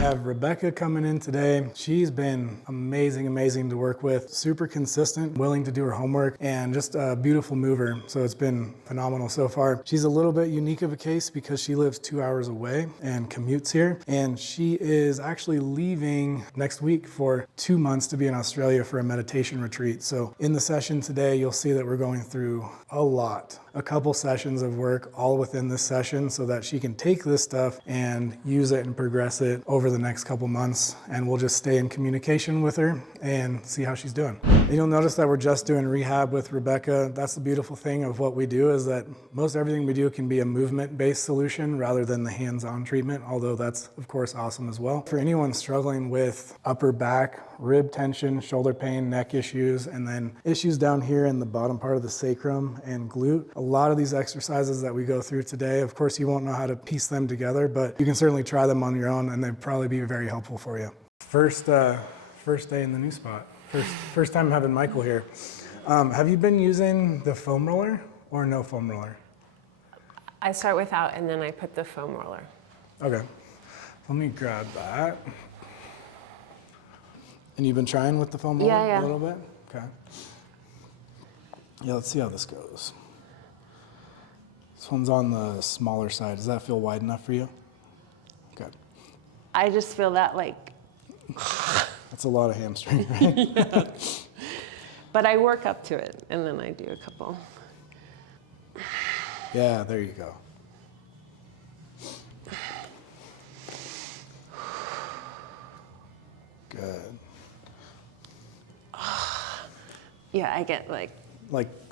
have Rebecca coming in today. She's been amazing to work with, super consistent, willing to do her homework, and just a beautiful mover. So it's been phenomenal so far. She's a little bit unique of a case because she lives 2 hours away and commutes here. And she is actually leaving next week for 2 months to be in Australia for a meditation retreat. So in the session today, you'll see that we're going through a couple sessions of work all within this session so that she can take this stuff and use it and progress it over the next couple months. And we'll just stay in communication with her and see how she's doing. And you'll notice that we're just doing rehab with Rebecca. That's the beautiful thing of what we do, is that most everything we do can be a movement-based solution rather than the hands-on treatment, although that's of course awesome as well. For anyone struggling with upper back, rib tension, shoulder pain, neck issues, and then issues down here in the bottom part of the sacrum and glute, a lot of these exercises that we go through today, of course you won't know how to piece them together, but you can certainly try them on your own and they'd probably be very helpful for you. First day in the new spot. First time having Michael here. Have you been using the foam roller or no foam roller? I start without and then I put the foam roller. Okay, let me grab that. And you've been trying with the foam roller a little bit? Okay. Yeah, let's see how this goes. This one's on the smaller side. Does that feel wide enough for you? Okay. I just feel that That's a lot of hamstring, right? Yeah. But I work up to it and then I do a couple. Yeah, there you go. Good. Yeah, I get like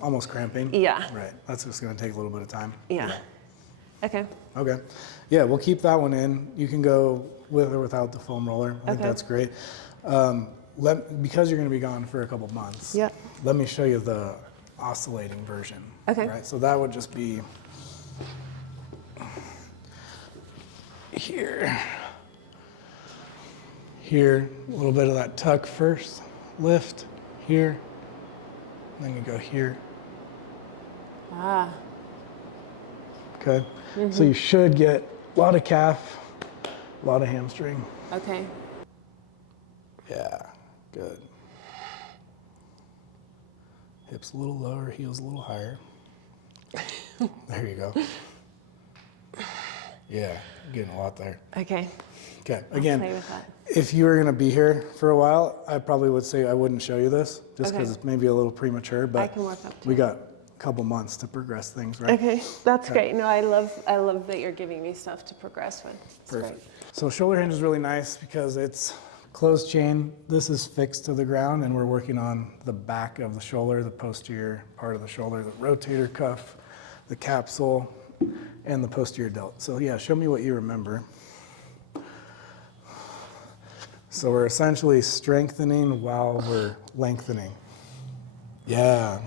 almost cramping? Yeah. Right, that's just gonna take a little bit of time. Yeah. Okay. Okay. Yeah, we'll keep that one in. You can go with or without the foam roller. I think that's great. Because you're gonna be gone for a couple months, let me show you the oscillating version. Okay. Right, so that would just be here, a little bit of that tuck first, lift, here, then you go here. Ah. Okay, so you should get a lot of calf, a lot of hamstring. Okay. Yeah, good. Hips a little lower, heels a little higher. There you go. Yeah, you're getting a lot there. Okay. Okay, I'll again, play with that. if you were gonna be here for a while, I probably would say I wouldn't show you this, just because it's maybe a little premature, but I can work up to we it. got a couple months to progress things, right? Okay, that's great. No, I love that you're giving me stuff to progress with. It's Perfect. great. So shoulder hinge is really nice because it's closed chain. This is fixed to the ground and we're working on the back of the shoulder, the posterior part of the shoulder, the rotator cuff, the capsule, and the posterior delt. So yeah, show me what you remember. So we're essentially strengthening while we're lengthening. Yeah.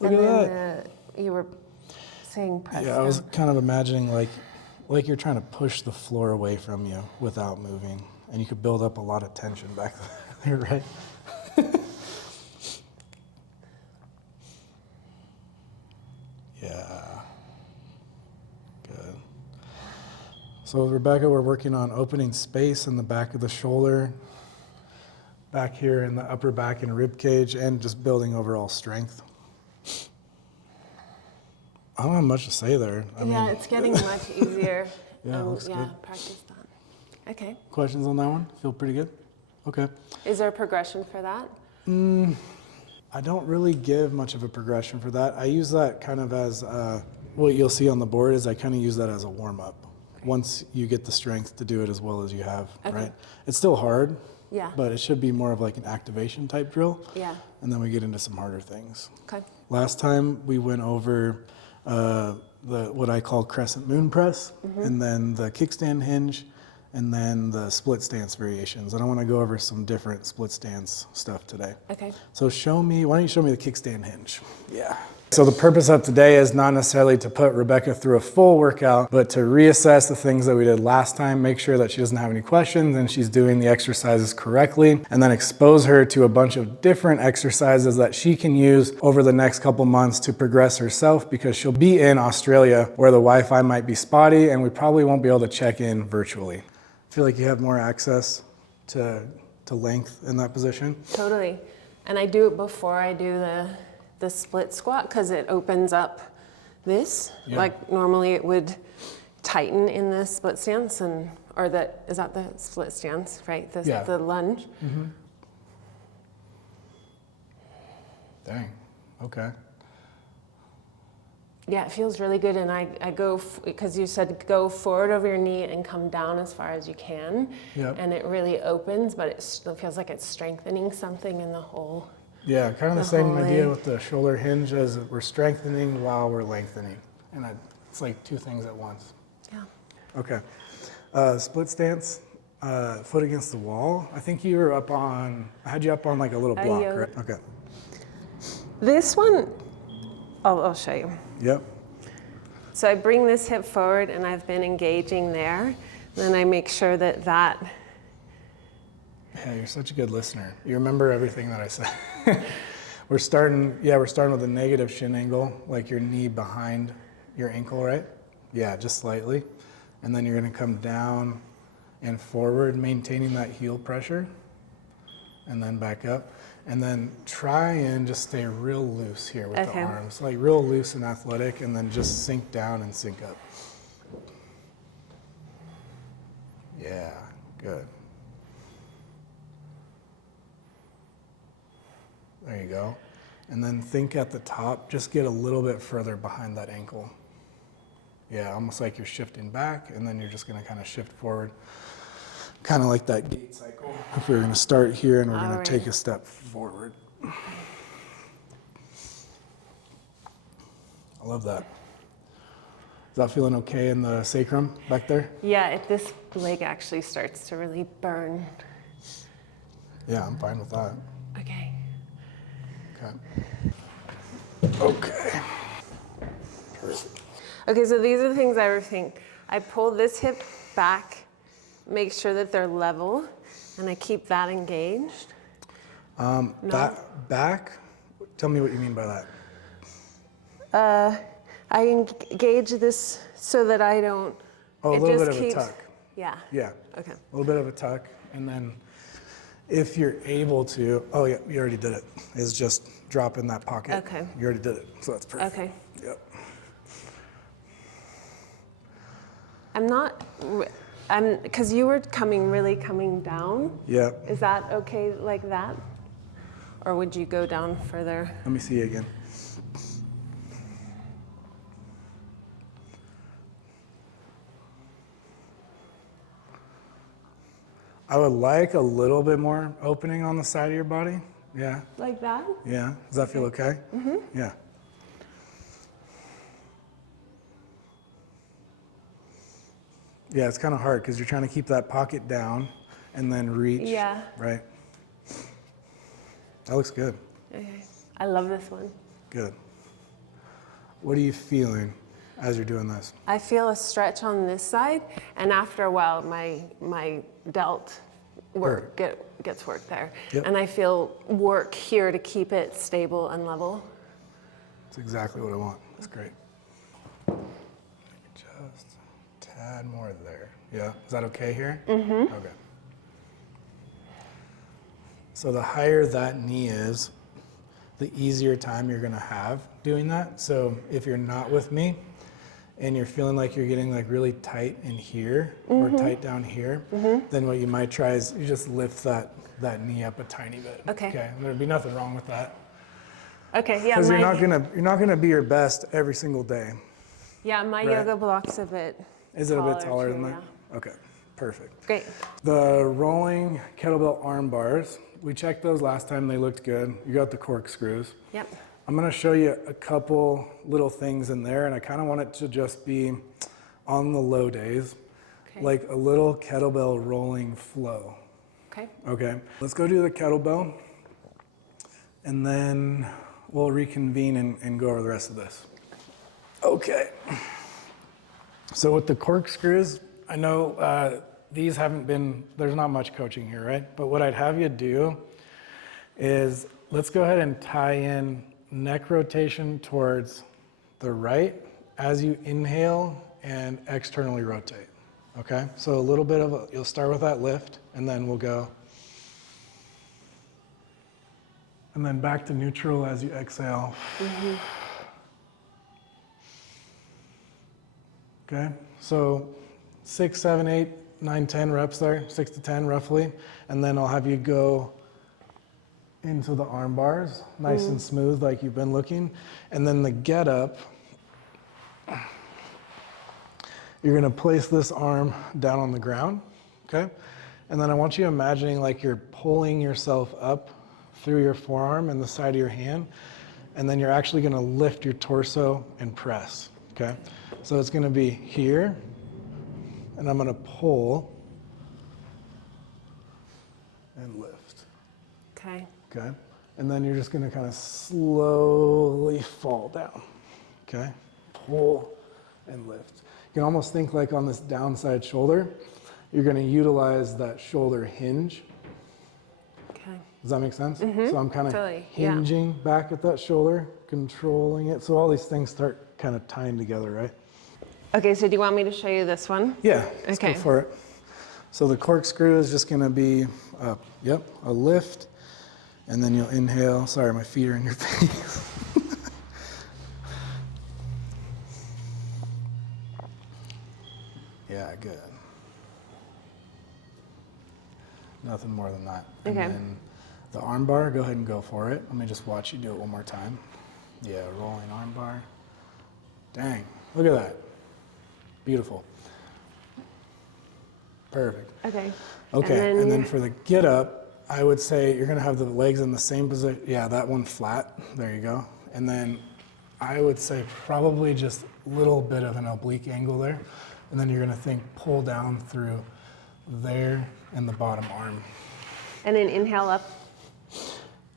Look at that. You were saying press Yeah, I was down. kind of imagining like you're trying to push the floor away from you without moving. And you could build up a lot of tension back there, right? Yeah. Good. So with Rebecca, we're working on opening space in the back of the shoulder, back here in the upper back and rib cage, and just building overall strength. I don't have much to say there. I mean, it's getting much easier. Yeah, it looks good. Practice that. Okay. Questions on that one? Feel pretty good? Okay. Is there a progression for that? I don't really give much of a progression for that. I use that kind of as, what you'll see on the board is I kind of use that as a warm-up. Okay. Once you get the strength to do it as well as you have, right? It's still hard, but it should be more of like an activation type drill. Yeah. And then we get into some harder things. Okay. Last time we went over what I call crescent moon press, and then the kickstand hinge, and then the split stance variations. And I want to go over some different split stance stuff today. Okay. So why don't you show me the kickstand hinge? Yeah. So the purpose of today is not necessarily to put Rebecca through a full workout, but to reassess the things that we did last time, make sure that she doesn't have any questions and she's doing the exercises correctly, and then expose her to a bunch of different exercises that she can use over the next couple months to progress herself, because she'll be in Australia where the Wi-Fi might be spotty and we probably won't be able to check in virtually. feel like you have more access to length in that position. Totally. And I do it before I do the split squat because it opens up this. Yeah. Like normally it would tighten in the split stance is that the split stance, right? The lunge. Mm-hmm. Dang, okay. Yeah, it feels really good, and I go, because you said go forward over your knee and come down as far as you can, Yep. and it really opens, but it still feels like it's strengthening something in the whole. Yeah, kind of the same whole idea leg. with the shoulder hinge as we're strengthening while we're lengthening. And it's like two things at once. Yeah. Okay. Split stance, foot against the wall. I think you were I had you up on like a little block, yoga. right? Okay. This one, I'll show you. Yep. So I bring this hip forward, and I've been engaging there. Then I make sure that Yeah, you're such a good listener. You remember everything that I said. We're starting with a negative shin angle, like your knee behind your ankle, right? Yeah, just slightly. And then you're gonna come down and forward, maintaining that heel pressure, and then back up. And then try and just stay real loose here with the arms, like real loose and athletic, and then just sink down and sink up. Yeah, good. There you go. And then think at the top, just get a little bit further behind that ankle. Yeah, almost like you're shifting back, and then you're just gonna kind of shift forward. Kind of like that gait cycle. If we're gonna start here and we're gonna take a step forward. I love that. Is that feeling okay in the sacrum back there? Yeah, this leg actually starts to really burn. Yeah, I'm fine with that. Okay. Okay. Perfect. Okay, so these are the things I would think. I pull this hip back, make sure that they're level, and I keep that engaged. Back, tell me what you mean by that. I engage this so that I don't. Oh, a little bit of a tuck. Yeah. Yeah. Okay. A little bit of a tuck, and then if you're able to, oh yeah, you already did it, is just drop in that pocket. Okay. You already did it, so that's perfect. Okay. Yep. Because you were coming down. Yep. Is that okay like that? Or would you go down further? Let me see you again. I would like a little bit more opening on the side of your body. Yeah. Like that? Yeah. Does that feel okay? Mm-hmm. Yeah. Yeah, it's kind of hard because you're trying to keep that pocket down and then reach. Yeah. Right. That looks good. Okay. I love this one. Good. What are you feeling as you're doing this? I feel a stretch on this side, and after a while, my delt gets work there. Yep. And I feel work here to keep it stable and level. That's exactly what I want. That's great. Just a tad more there. Yeah. Is that okay here? Mm-hmm. Okay. So the higher that knee is, the easier time you're gonna have doing that. So if you're not with me and you're feeling like you're getting like really tight in here or tight down here, then what you might try is you just lift that knee up a tiny bit. Okay. Okay. There'd be nothing wrong with that. Okay, yeah. Because you're not gonna be your best every single day. Yeah, my yoga block's a bit. Is it a bit taller too, than that? yeah. Okay, perfect. Great. The rolling kettlebell arm bars, we checked those last time, they looked good. You got the corkscrews. Yep. I'm gonna show you a couple little things in there, and I kinda want it to just be on the low days, Okay. like a little kettlebell rolling flow. Okay. Okay, let's go do the kettlebell, and then we'll reconvene and go over the rest of this. Okay. So with the corkscrews, I know these haven't been, there's not much coaching here, right? But what I'd have you do is let's go ahead and tie in neck rotation towards the right as you inhale and externally rotate. Okay, so a little bit of you'll start with that lift, and then we'll go. And then back to neutral as you exhale. Mm-hmm. Okay, so 6, 7, 8, 9, 10 reps there, 6 to 10 roughly. And then I'll have you go into the arm bars, nice and smooth like you've been looking. And then the get up, you're gonna place this arm down on the ground, okay? And then I want you imagining like you're pulling yourself up through your forearm and the side of your hand, and then you're actually gonna lift your torso and press, okay? So it's gonna be here, and I'm gonna pull and lift. Okay. Okay, and then you're just gonna kind of slowly fall down, okay? Pull and lift. You can almost think like on this downside shoulder, you're gonna utilize that shoulder hinge. Okay. Does that make sense? Mm-hmm. So I'm kind of Totally, hinging back at that shoulder, controlling it. So all these things start kind of tying together, right? Okay, so do you want me to show you this one? Yeah, let's Okay. go for it. So the corkscrew is just gonna be, a lift, and then you'll inhale. Sorry, my feet are in your face. Yeah, good. Nothing more than that. Okay. And then the arm bar, go ahead and go for it. Let me just watch you do it one more time. Yeah, rolling arm bar. Dang, look at that. Beautiful. Perfect. Okay. Okay, and then for the get up, I would say you're gonna have the legs in the same position. Yeah, that one flat, there you go. And then I would say probably just a little bit of an oblique angle there. And then you're gonna think pull down through there and the bottom arm. And then inhale up.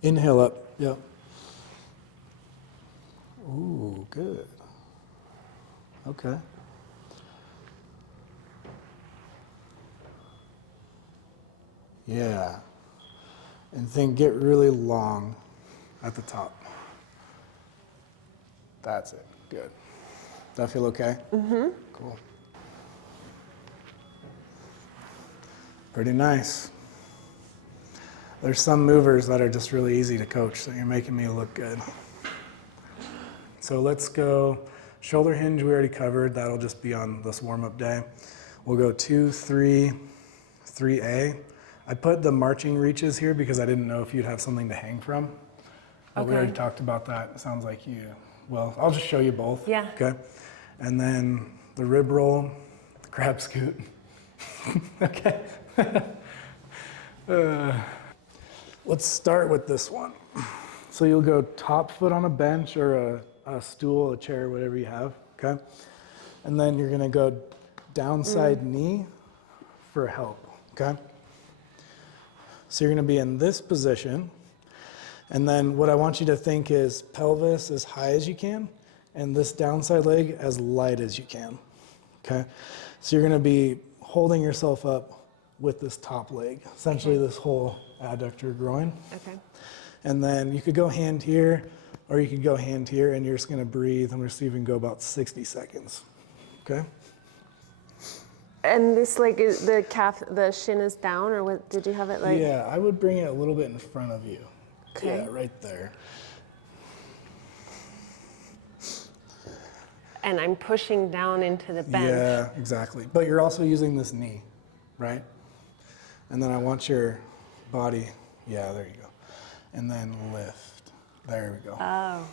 Inhale up, yep. Ooh, good. Okay. Yeah. And think get really long at the top. That's it, good. That feel okay? Mm-hmm. Cool. Pretty nice. There's some movers that are just really easy to coach, so you're making me look good. So let's go shoulder hinge, we already covered. That'll just be on this warm-up day. We'll go 2, 3, 3A. I put the marching reaches here because I didn't know if you'd have something to hang from. But Okay. we already talked about that. It sounds like you, well, I'll just show you both. Yeah. Okay. And then the rib roll, the crab scoot. Okay. Let's start with this one. So you'll go top foot on a bench or a stool, a chair, whatever you have, okay? And then you're gonna go downside knee for help, okay? So you're gonna be in this position, and then what I want you to think is pelvis as high as you can, and this downside leg as light as you can, okay? So you're gonna be holding yourself up with this top leg, essentially this whole adductor groin. Okay. And then you could go hand here, or you could go hand here, and you're just gonna breathe. I'm gonna see if we can go about 60 seconds, okay? And this like is the calf, the shin is down, or what? Did you have it like? Yeah, I would bring it a little bit in front of you. Okay. Yeah, right there. And I'm pushing down into the bench. Yeah, exactly. But you're also using this knee, right? And then I want your body, yeah, there you go. And then lift. There we go. Oh.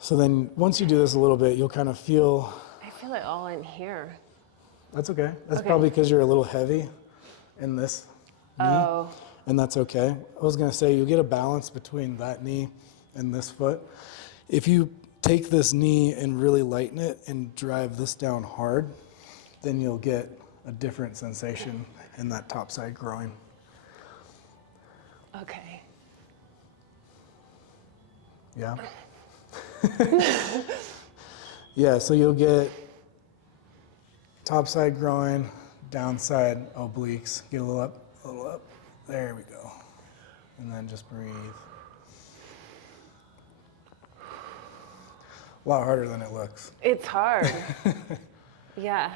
So then once you do this a little bit, you'll kind of feel, I feel it all in here. that's okay. That's Okay. probably because you're a little heavy in this knee. Oh. And that's okay. I was gonna say, you get a balance between that knee and this foot. If you take this knee and really lighten it and drive this down hard, then you'll get a different sensation in that top side groin. Okay. Yeah? Yeah, so you'll get top side groin, downside obliques. Get a little up, a little up. There we go. And then just breathe. A lot harder than it looks. It's hard. Yeah.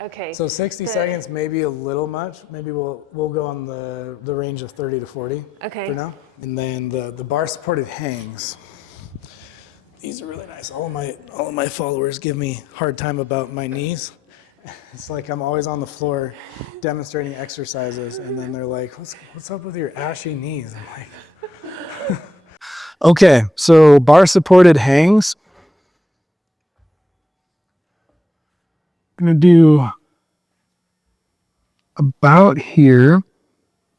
Okay. So 60 seconds may be a little much. Maybe we'll go on the range of 30 to 40 Okay. for now. And then the bar supported hangs. These are really nice. All of my followers give me a hard time about my knees. It's like I'm always on the floor demonstrating exercises, and then they're like, what's up with your ashy knees? I'm like, okay, so bar supported hangs. I'm gonna do about here.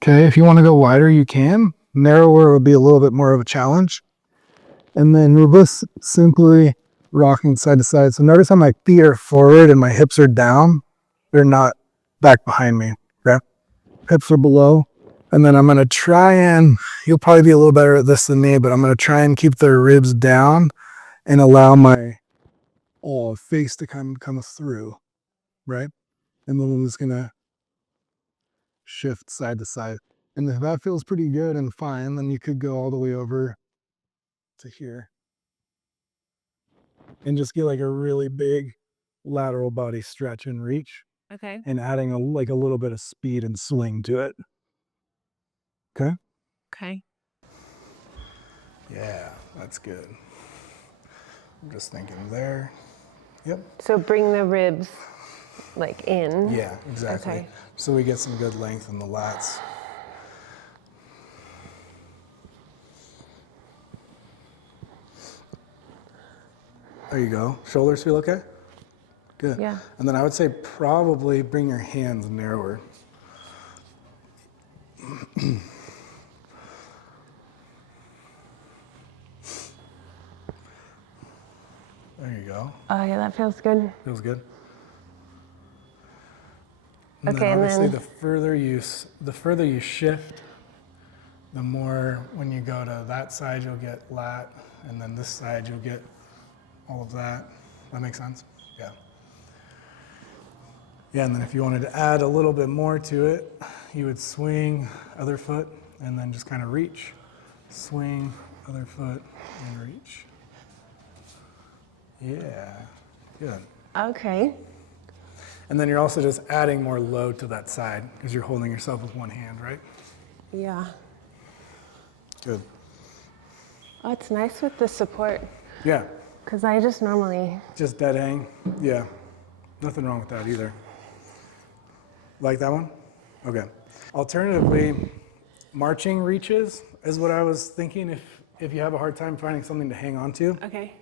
Okay, if you want to go wider, you can. Narrower would be a little bit more of a challenge. And then we're both simply rocking side to side. So notice how my feet are forward and my hips are down. They're not back behind me. Okay, hips are below. And then I'm going to try and, you'll probably be a little better at this than me, but I'm going to try and keep the ribs down and allow my face to come through, right? And then I'm just going to shift side to side. And if that feels pretty good and fine, then you could go all the way over to here and just get like a really big lateral body stretch and reach. Okay. And adding a little bit of speed and swing to it. Okay? Okay. Yeah, that's good. I'm just thinking there. Yep. So bring the ribs like in. Yeah, exactly. Okay. So we get some good length in the lats. There you go. Shoulders feel okay? Good. Yeah. And then I would say probably bring your hands narrower. There you go. Oh yeah, that feels good. Feels good. And Okay, then obviously and the further you shift, the more when you go to that side you'll get lat, and then this side you'll get all of that. That makes sense? Yeah. Yeah, and then if you wanted to add a little bit more to it, you would swing other foot and then just kind of reach. Swing other foot and reach. Yeah, good. Okay. And then you're also just adding more load to that side because you're holding yourself with one hand, right? Yeah. Good. Oh, it's nice with the support. Yeah. Because I just normally... Just dead hang. Yeah. Nothing wrong with that either. Like that one? Okay. Alternatively, marching reaches is what I was thinking if you have a hard time finding something to hang on to. Okay.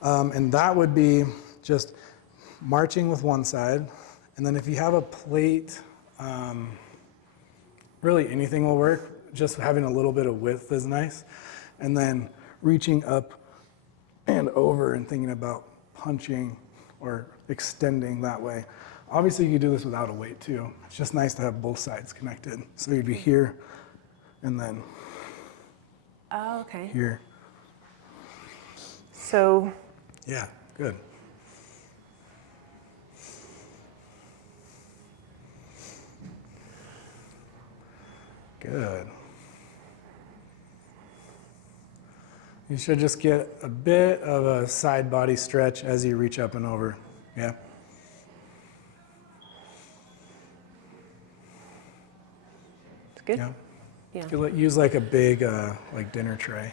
And that would be just marching with one side. And then if you have a plate, really anything will work. Just having a little bit of width is nice. And then reaching up and over and thinking about punching or extending that way. Obviously you could do this without a weight too. It's just nice to have both sides connected. So you'd be here and then Okay. here. So... Yeah, good. Good. You should just get a bit of a side body stretch as you reach up and over. Yeah. It's good? Yeah. Yeah. You could use like a big like dinner tray.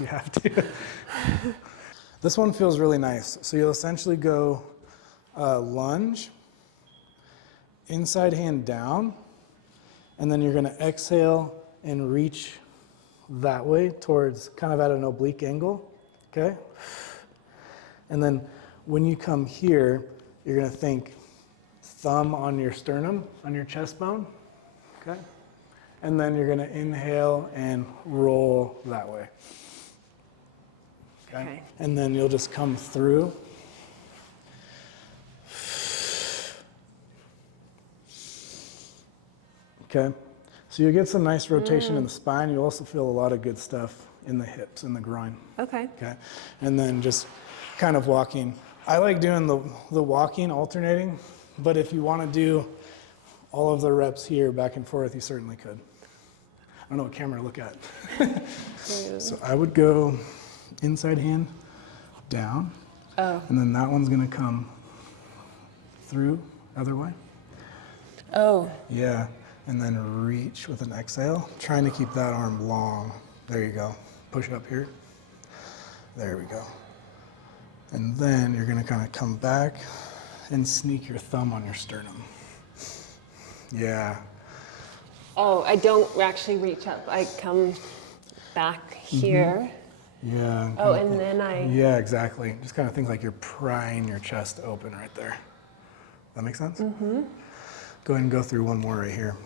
You have to. This one feels really nice. So you'll essentially go lunge, inside hand down, and then you're going to exhale and reach that way towards kind of at an oblique angle, okay? And then when you come here, you're going to think thumb on your sternum, on your chest bone, okay? And then you're going to inhale and roll that way. Okay. And then you'll just come through. Okay. So you get some nice rotation in the spine. You also feel a lot of good stuff in the hips and the groin. Okay. Okay. And then just kind of walking. I like doing the walking, alternating, but if you want to do all of the reps here back and forth, you certainly could. I don't know what camera to look at. So I would go inside hand down, and then that one's gonna come through, other way. Oh. Yeah, and then reach with an exhale. Trying to keep that arm long. There you go. Push up here. There we go. And then you're gonna kind of come back and sneak your thumb on your sternum. Yeah. Oh, I don't actually reach up. I come back here. Yeah. Oh, and then Yeah, exactly. Just kind of think like you're prying your chest open right there. That make sense? Mm-hmm. Go ahead and go through one more right here.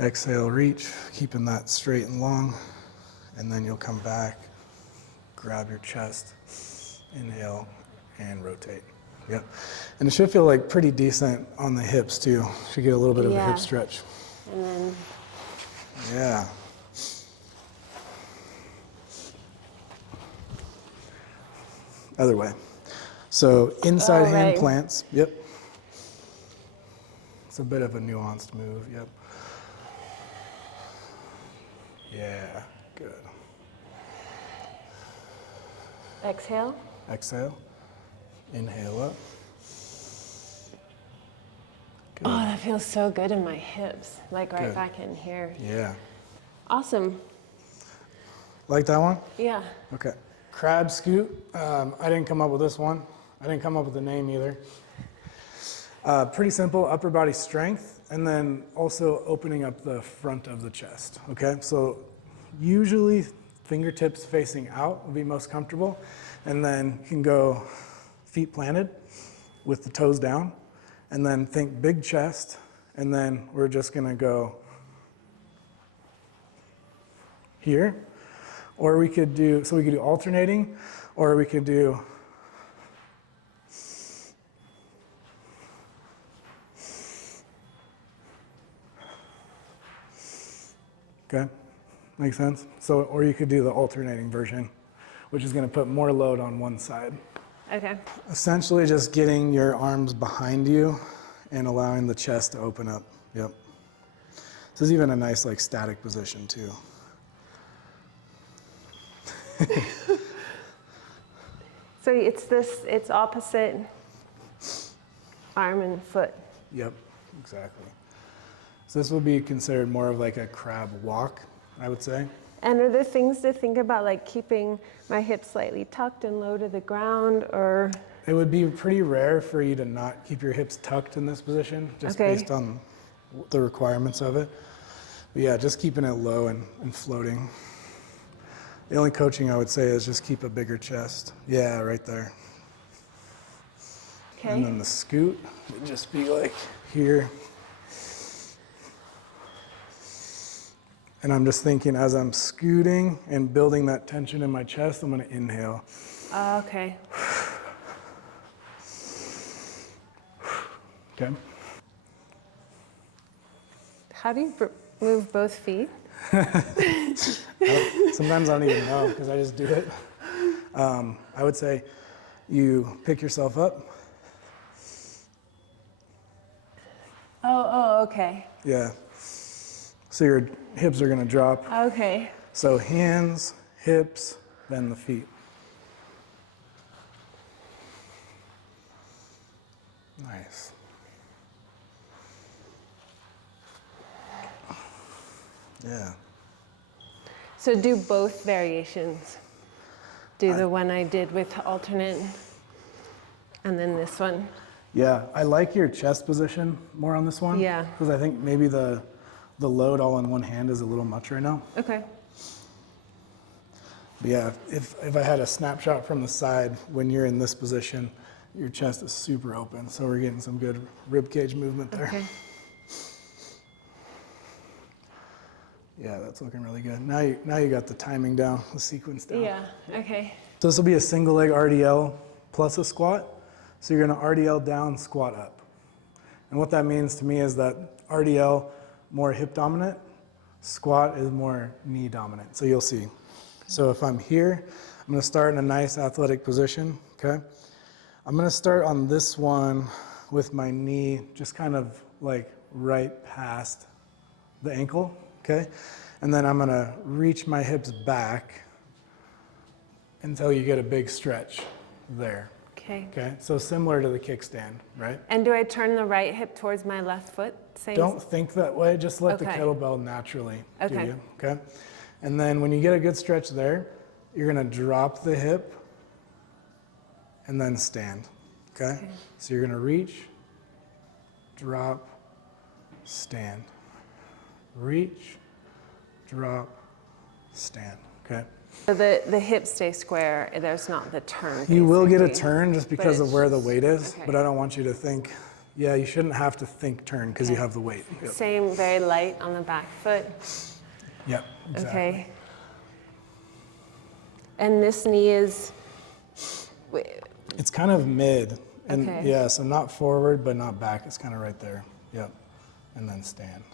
Exhale, reach, keeping that straight and long. And then you'll come back, grab your chest, inhale, and rotate. Yep. And it should feel like pretty decent on the hips too. Should get a little bit of a hip stretch. And then. Yeah. Other way. So inside hand plants. Yep. It's a bit of a nuanced move. Yep. Yeah. Good. Exhale. Exhale. Inhale up. Good. Oh, that feels so good in my hips. Like right Good. back in here. Yeah. Awesome. Like that one? Yeah. Okay. Crab scoot. I didn't come up with this one. I didn't come up with the name either. Pretty simple, upper body strength, and then also opening up the front of the chest, okay? So usually fingertips facing out will be most comfortable, and then you can go feet planted with the toes down, and then think big chest, and then we're just gonna go here, or we could do, so we could do alternating, or we could do okay, makes sense? So, or you could do the alternating version, which is gonna put more load on one side. Okay. Essentially just getting your arms behind you and allowing the chest to open up. Yep. This is even a nice like static position too. So it's opposite arm and foot. Yep, exactly. So this will be considered more of like a crab walk, I would say. And are there things to think about, like keeping my hips slightly tucked and low to the ground, or? It would be pretty rare for you to not keep your hips tucked in this position, just based on the requirements of it. But yeah, just keeping it low and floating. The only coaching I would say is just keep a bigger chest. Yeah, right there. Okay. And then the scoot would just be like here. And I'm just thinking as I'm scooting and building that tension in my chest, I'm gonna inhale. Okay. Okay. How do you move both feet? Sometimes I don't even know because I just do it. I would say you pick yourself up. Oh, okay. Yeah. So your hips are gonna drop. Okay. So hands, hips, then the feet. Nice. Yeah. So do both variations. Do the one I did with alternate, and then this one. Yeah, I like your chest position more on this one. Yeah. Because I think maybe the load all in one hand is a little much right now. Okay. But yeah, if I had a snapshot from the side, when you're in this position, your chest is super open. So we're getting some good rib cage movement there. Okay. Yeah, that's looking really good. Now you got the timing down, the sequence down. Yeah. Okay. So this will be a single leg RDL plus a squat. So you're gonna RDL down, squat up. And what that means to me is that RDL, more hip dominant, squat is more knee dominant. So you'll see. So if I'm here, I'm gonna start in a nice athletic position, okay? I'm gonna start on this one with my knee just kind of like right past the ankle, okay? And then I'm gonna reach my hips back until you get a big stretch there. Okay. Okay. Okay, so similar to the kickstand, right? And do I turn the right hip towards my left foot? Same. Don't think that way, just let the Okay. kettlebell naturally do Okay. you, okay? And then when you get a good stretch there, you're gonna drop the hip and then stand, okay? So you're gonna reach, drop, stand. Reach, drop, stand, okay? So the hips stay square, there's not the turn. You will get a basically. turn just because of it's where the just- weight is, okay. but I don't want you to think, yeah, you shouldn't have to think turn because you Okay. have the weight. Yep. Same, very light on the back foot. Yep, exactly. Okay. And this knee is, It's kind of mid. And Okay. yeah, so not forward, but not back. It's kind of right there. Yep. And then stand.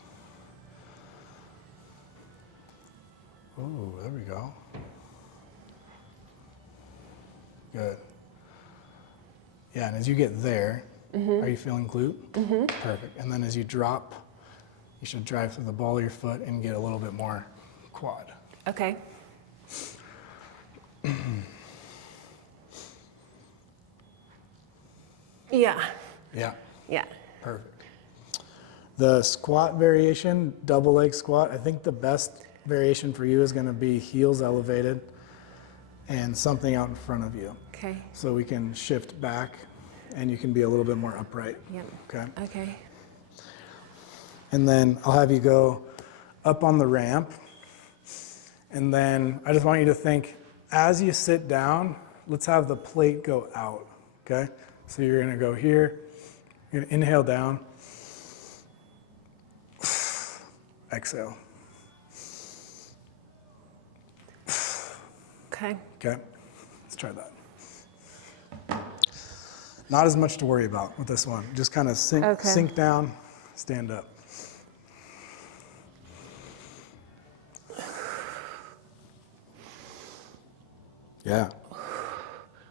Ooh, there we go. Good. Yeah, and as you get there, are you feeling glute? Perfect. And then as you drop, you should drive through the ball of your foot and get a little bit more quad. okay. Yeah, Yeah, yeah. perfect. The squat variation, double leg squat, I think the best variation for you is going to be heels elevated and something out in front of you. Okay, So we can shift back and you can be a little bit more upright. yep. Okay. Okay, And then I'll have you go up on the ramp. And then I just want you to think, as you sit down, let's have the plate go out, okay? So you're gonna go here, you're gonna inhale down, exhale, okay, okay? Let's try that. Not as much to worry about with this one. Just kind of Okay. sink down, stand up. Yeah,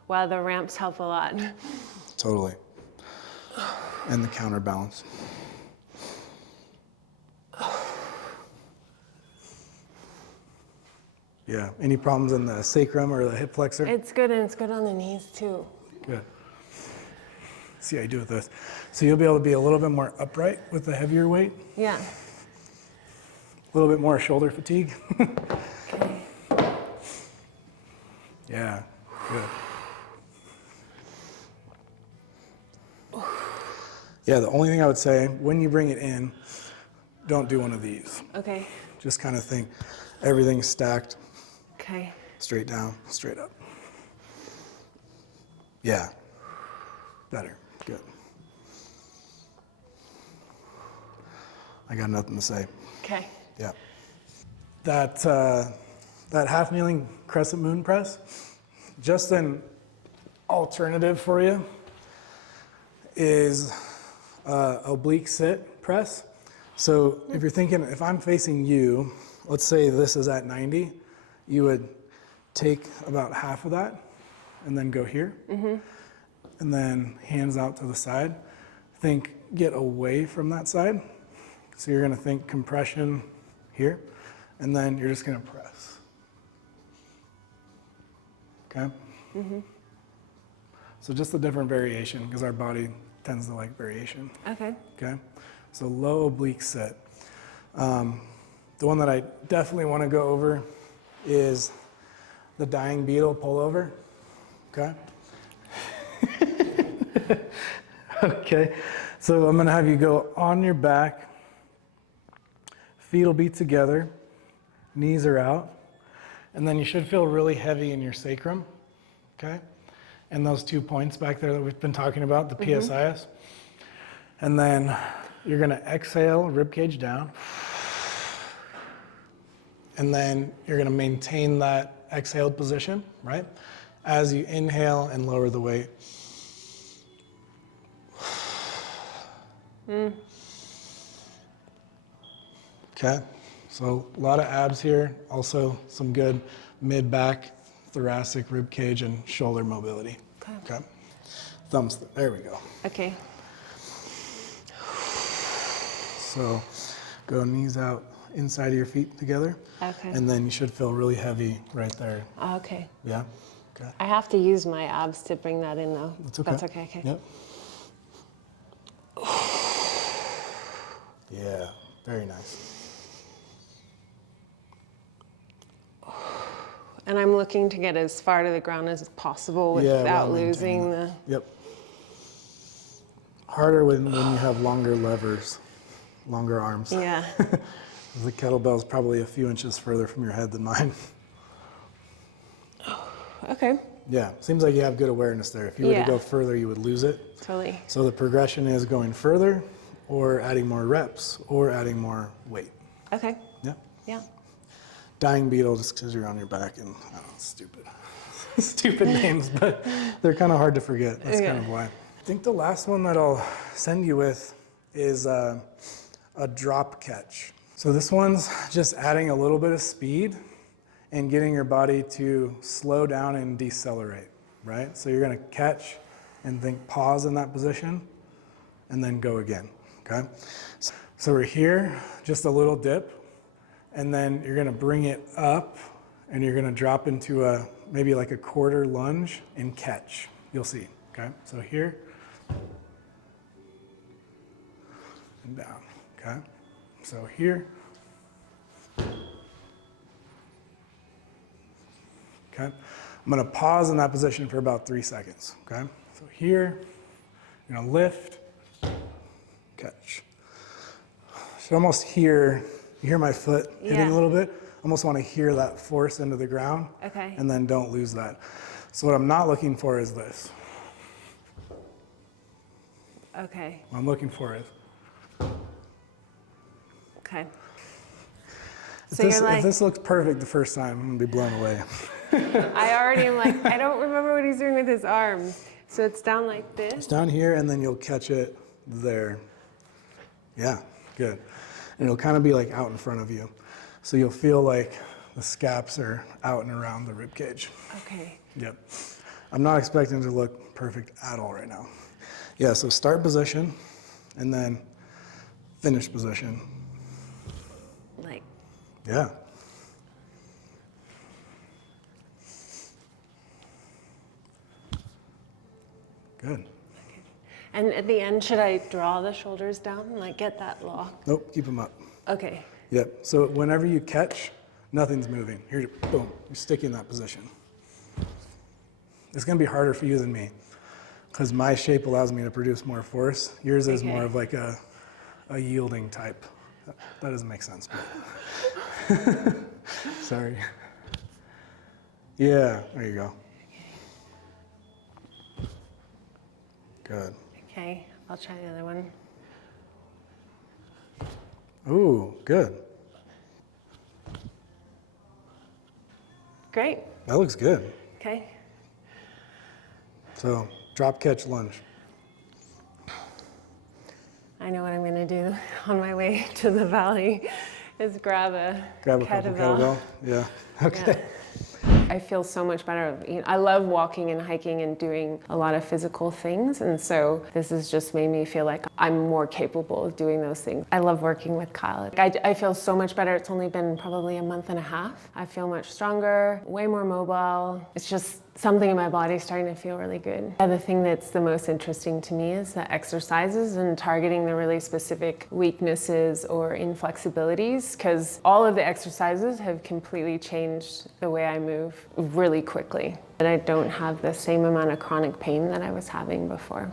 wow, the ramps help a lot. totally. And the counterbalance. Yeah, any problems in the sacrum or the hip flexor? It's good, and it's good on the knees too. Good. See how you do with this. So you'll be able to be a little bit more upright with the heavier weight, Yeah, a little bit more shoulder fatigue. okay. Yeah, good. Yeah, the only thing I would say, when you bring it in, don't do one of these. Okay, Just kind of think everything's stacked, okay. straight down, straight up. Yeah, better, good. I got nothing to say. Okay. Yeah. That half kneeling crescent moon press, just an alternative for you is oblique sit press. So if you're thinking, if I'm facing you, let's say this is at 90, you would take about half of that and then go here. And then hands out to the side. Think get away from that side. So you're gonna think compression here, and then you're just gonna press. Okay? So just a different variation, because our body tends to like variation. Okay. Okay? So low oblique sit. The one that I definitely want to go over is the dying beetle pullover. Okay? Okay. So I'm going to have you go on your back. Feet will be together. Knees are out. And then you should feel really heavy in your sacrum. Okay? And those 2 points back there that we've been talking about, the PSIS. And then you're going to exhale, ribcage down. And then you're going to maintain that exhaled position, right? As you inhale and lower the weight. Okay, so a lot of abs here. Also some good mid-back, thoracic, ribcage, and shoulder mobility. Okay. Thumbs, there we go. Okay. So go knees out inside of your feet together. Okay. And then you should feel really heavy right there. Okay. Yeah? Okay. I have to use my abs to bring that in though. That's okay. That's okay, okay. Yep. Yeah, very nice. And I'm looking to get as far to the ground as possible without losing the... Yep. Harder when you have longer levers, longer arms. Yeah. The kettlebell is probably a few inches further from your head than mine. Okay. Yeah, seems like you have good awareness there. If you were to Yeah. go further, you would lose it. Totally. So the progression is going further, or adding more reps, or adding more weight. Okay. Yeah. Yeah. Dying beetle, just because you're on your back, and I don't know, stupid. Stupid names, but they're kind of hard to forget. That's kind of why. I think the last one that I'll send you with is a drop catch. So this one's just adding a little bit of speed and getting your body to slow down and decelerate, right? So you're gonna catch and think pause in that position and then go again, okay? So we're here, just a little dip, and then you're gonna bring it up and you're gonna drop into maybe like a quarter lunge and catch. You'll see, okay? So here and down, okay? So here, okay? I'm gonna pause in that position for about 3 seconds, okay? So here, you're gonna lift, catch. You should almost hear, you hear my foot hitting a little bit? Almost wanna hear that force into the ground. Okay. And then don't lose that. So what I'm not looking for is this. Okay. What I'm looking for is, Okay. if So you're like, if this looks perfect the first time, I'm gonna be blown away. I already am like, I don't remember what he's doing with his arms. So it's down like It's this. down here, and then you'll catch it there. Yeah, good. And it'll kind of be like out in front of you. So you'll feel like the scaps are out and around the rib cage. Okay. Yep. I'm not expecting it to look perfect at all right now. Yeah, so start position, and then finish position. Like, Yeah. Good. and at the end, should I draw the shoulders down? Like get that lock? Nope, keep them up. Okay. Yep. So whenever you catch, nothing's moving. Here, boom, you stick in that position. It's gonna be harder for you than me, because my shape allows me to produce more force. Yours is more of like a yielding type. That doesn't make sense. But sorry. Yeah, there you go. Good. Okay, I'll try the other one. Ooh, good. Great. That looks good. Okay. So drop, catch, lunge. I know what I'm gonna do on my way to the valley is grab a Grab a couple kettlebell. Yeah. Okay. Yeah. I feel so much better. I love walking and hiking and doing a lot of physical things, and so this has just made me feel like I'm more capable of doing those things. I love working with Kyle. I feel so much better. It's only been probably a month and a half. I feel much stronger, way more mobile. It's just something in my body starting to feel really good. The thing that's the most interesting to me is the exercises and targeting the really specific weaknesses or inflexibilities, because all of the exercises have completely changed the way I move really quickly. And I don't have the same amount of chronic pain that I was having before.